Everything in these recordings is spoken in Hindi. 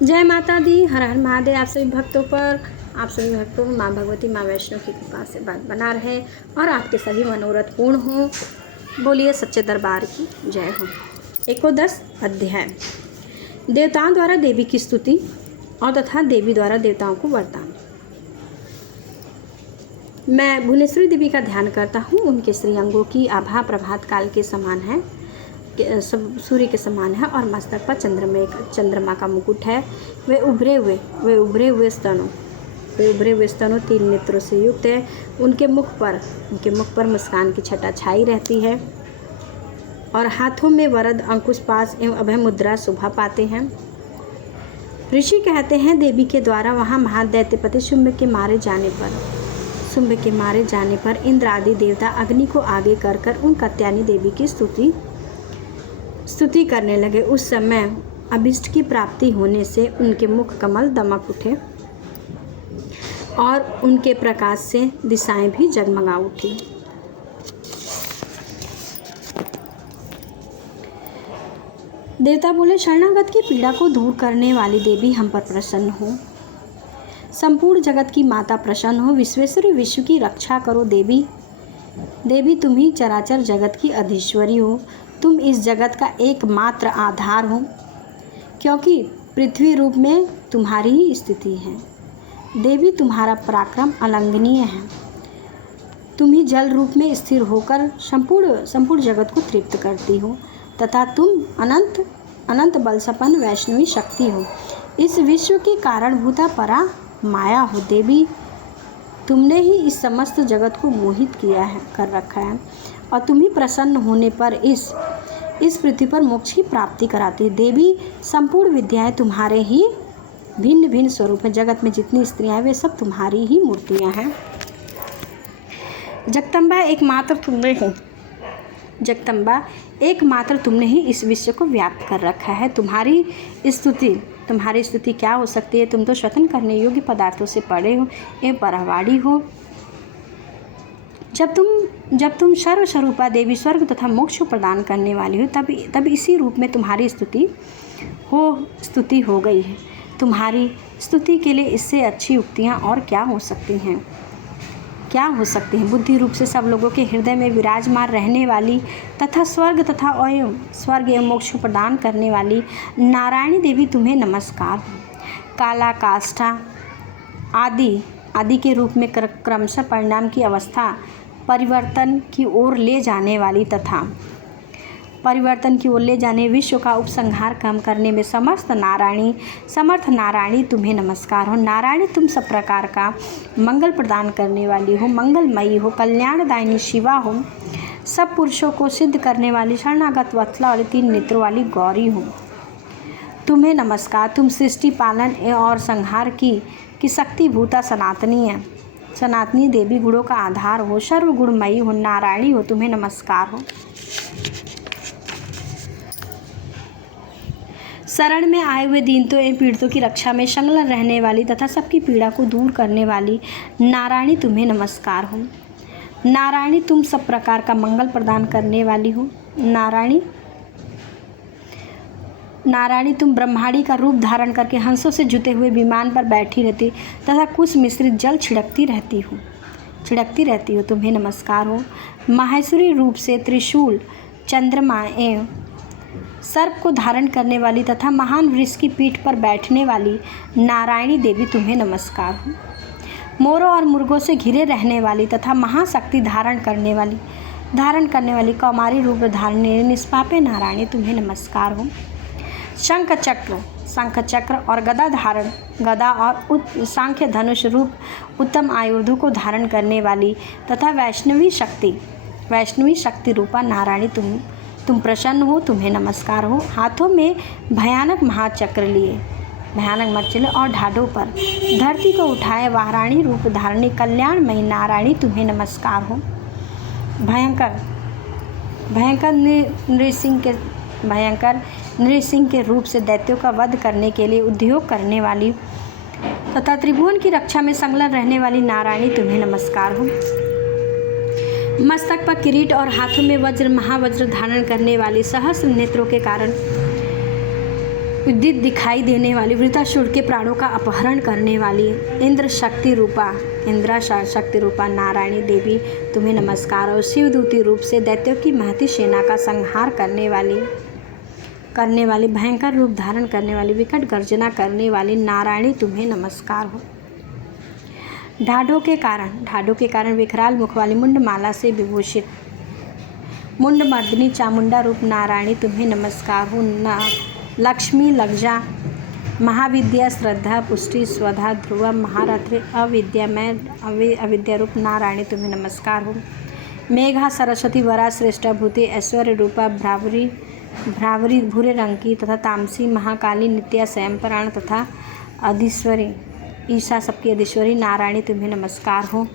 जय माता दी, हर हर महादेव। आप सभी भक्तों पर, आप सभी भक्तों में माँ भगवती, माँ वैष्णो की कृपा से बना रहे और आपके सभी मनोरथ पूर्ण हो। बोलिए सच्चे दरबार की जय हो। 110 अध्याय, देवताओं द्वारा देवी की स्तुति और तथा देवी द्वारा देवताओं को वरदान। मैं भुवनेश्वरी देवी का ध्यान करता हूँ। उनके श्रीअंगों की आभा प्रभात काल के समान है, सब सूर्य के समान है और मस्तक पर चंद्रमा का मुकुट है। वे उभरे हुए स्तनों 3 नेत्रों से युक्त है। उनके मुख पर मुस्कान की छटा छाई रहती है और हाथों में वरद, अंकुश, पास एवं अभय मुद्रा शोभा पाते हैं। ऋषि कहते हैं, देवी के द्वारा वहाँ महादैत्यपति शुंभ के मारे जाने पर इंद्र आदि देवता अग्नि को आगे कर उन कात्यायनी देवी की स्तुति करने लगे। उस समय अभिष्ट की प्राप्ति होने से उनके मुख कमल दमक उठे और उनके प्रकाश से दिशाएं भी जगमगा उठी। देवता बोले, शरणागत की पीड़ा को दूर करने वाली देवी हम पर प्रसन्न हो। संपूर्ण जगत की माता प्रसन्न हो। विश्वेश्वरी, विश्व की रक्षा करो। देवी तुम ही चराचर जगत की अधीश्वरी हो। तुम इस जगत का एकमात्र आधार हो, क्योंकि पृथ्वी रूप में तुम्हारी ही स्थिति है। देवी, तुम्हारा पराक्रम अलंघनीय है। तुम ही जल रूप में स्थिर होकर संपूर्ण जगत को तृप्त करती हो तथा तुम अनंत बल संपन्न वैष्णवी शक्ति हो। इस विश्व की कारणभूता परा माया हो। देवी, तुमने ही इस समस्त जगत को मोहित कर रखा है और तुम ही प्रसन्न होने पर इस पृथ्वी पर मोक्ष की प्राप्ति कराती है। देवी, संपूर्ण विद्याएं तुम्हारे ही भिन्न भिन्न स्वरूप है। जगत में जितनी स्त्रियां हैं वे सब तुम्हारी ही मूर्तियां हैं। जगदम्बा, एकमात्र तुमने ही इस विश्व को व्याप्त कर रखा है। तुम्हारी स्तुति क्या हो सकती है? तुम तो श्वसन करने योग्य पदार्थों से परे हो एवं परवाड़ी हो। जब तुम सर्वस्वरूपा देवी, स्वर्ग तथा मोक्ष को प्रदान करने वाली हो, तब इसी रूप में तुम्हारी स्तुति हो गई है। तुम्हारी स्तुति के लिए इससे अच्छी उक्तियाँ और क्या हो सकती हैं? बुद्धि रूप से सब लोगों के हृदय में विराजमान रहने वाली तथा स्वर्ग एवं मोक्ष को प्रदान करने वाली नारायणी देवी, तुम्हें नमस्कार। काला, काष्ठा आदि के रूप में क्रमशः परिणाम की अवस्था परिवर्तन की ओर ले जाने विश्व का उपसंहार कम करने में समर्थ नारायणी तुम्हें नमस्कार हो। नारायणी, तुम सब प्रकार का मंगल प्रदान करने वाली हो, मंगलमयी हो, कल्याणदायिनी शिवा हो, सब पुरुषों को सिद्ध करने वाली शरणागत वत्सला वाली 3 नेत्रों वाली गौरी हो। तुम्हें नमस्कार। तुम सृष्टि, पालन और संहार की शक्ति भूता सनातनी देवी, गुणों का आधार हो, सर्वगुणमयी हो, नारायणी हो, तुम्हें नमस्कार हो। शरण में आए हुए दीनों एवं पीड़ितों की रक्षा में संलग्न रहने वाली तथा सबकी पीड़ा को दूर करने वाली नारायणी, तुम्हें नमस्कार हो। नारायणी, तुम सब प्रकार का मंगल प्रदान करने वाली हो। नारायणी, तुम ब्रह्मांडी का रूप धारण करके हंसों से जुते हुए विमान पर बैठी रहती तथा कुछ मिश्रित जल छिड़कती रहती हो, तुम्हें नमस्कार हो। माहेश्वरी रूप से त्रिशूल, चंद्रमा एवं सर्प को धारण करने वाली तथा महान वृक्ष की पीठ पर बैठने वाली नारायणी देवी, तुम्हें नमस्कार हो। मोरों और मुर्गों से घिरे रहने वाली तथा महाशक्ति धारण करने वाली कौमारी रूप धारणे निष्पापे नारायणी, तुम्हें नमस्कार हो। शंख चक्र और गदा और सांख्य धनुष रूप उत्तम आयुधों को धारण करने वाली तथा वैष्णवी शक्ति रूपा नारायणी, तुम प्रसन्न हो, तुम्हें नमस्कार हो। हाथों में भयानक महाचक्र लिए और ढाढ़ों पर धरती को उठाए वाराणी रूप धारणी कल्याणमयी नारायणी, तुम्हें नमस्कार हो। भयंकर नृसिंह के रूप से दैत्यों का वध करने के लिए उद्योग करने वाली तथा त्रिभुवन की रक्षा में संलग्न रहने वाली नारायणी, तुम्हें नमस्कार हो। मस्तक पर किरीट और हाथों में महावज्र धारण करने वाली सहस्र नेत्रों के कारण उदित दिखाई देने वाली, वृत्रासुर के प्राणों का अपहरण करने वाली इंद्र शक्ति रूपा नारायणी देवी तुम्हें नमस्कार हो। शिवदूती रूप से दैत्यों की महती सेना का संहार करने वाली भयंकर रूप धारण करने वाली, विकट गर्जना करने वाली नारायणी तुम्हें नमस्कार हो। ढाढ़ों के कारण विकराल मुख वाली मुंडमाला से विभूषित मुंडमर्दिनी चामुंडा रूप नारायणी तुम्हें नमस्कार हो। लक्ष्मी, लज्जा, महाविद्या, श्रद्धा, पुष्टि, स्वधा, ध्रुव, महारात्रि, अविद्या रूप नारायणी तुम्हें नमस्कार हो। मेघा, सरस्वती, वरा, श्रेष्ठा, भूति, ऐश्वर्य रूपा, भ्रावरी भूरे रंग की तथा तामसी, महाकाली, नित्या, स्वयंपराण तथा अधीश्वरी, ईशा सबकी अधीश्वरी नारायणी तुम्हें नमस्कार हो।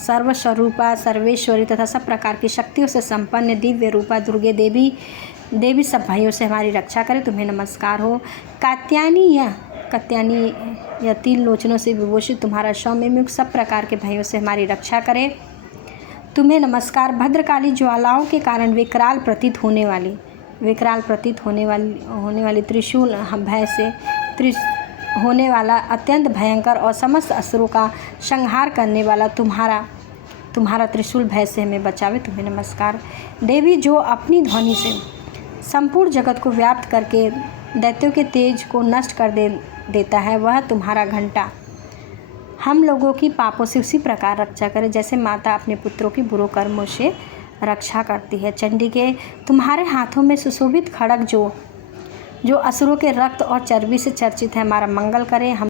सर्वस्वरूपा, सर्वेश्वरी तथा सब प्रकार की शक्तियों से संपन्न दिव्य रूपा दुर्गे देवी सब भाइयों से हमारी रक्षा करे तुम्हें नमस्कार हो। कात्यायनी या 3 लोचनों से विभूषित तुम्हारा सौम्य मुख सब प्रकार के भयों से हमारी रक्षा करे तुम्हें नमस्कार। भद्रकाली, ज्वालाओं के कारण विकराल प्रतीत होने वाली त्रिशूल भय से होने वाला अत्यंत भयंकर और समस्त असुरों का संहार करने वाला तुम्हारा त्रिशूल भय से हमें बचावे तुम्हें नमस्कार। देवी, जो अपनी ध्वनि से संपूर्ण जगत को व्याप्त करके दैत्यों के तेज को नष्ट कर देता है, वह तुम्हारा घंटा हम लोगों की पापों से उसी प्रकार रक्षा करे जैसे माता अपने पुत्रों की बुरे कर्मों से रक्षा करती है। चंडिके, तुम्हारे हाथों में सुशोभित खड्ग जो असुरों के रक्त और चर्बी से चर्चित है, हमारा मंगल करे। हम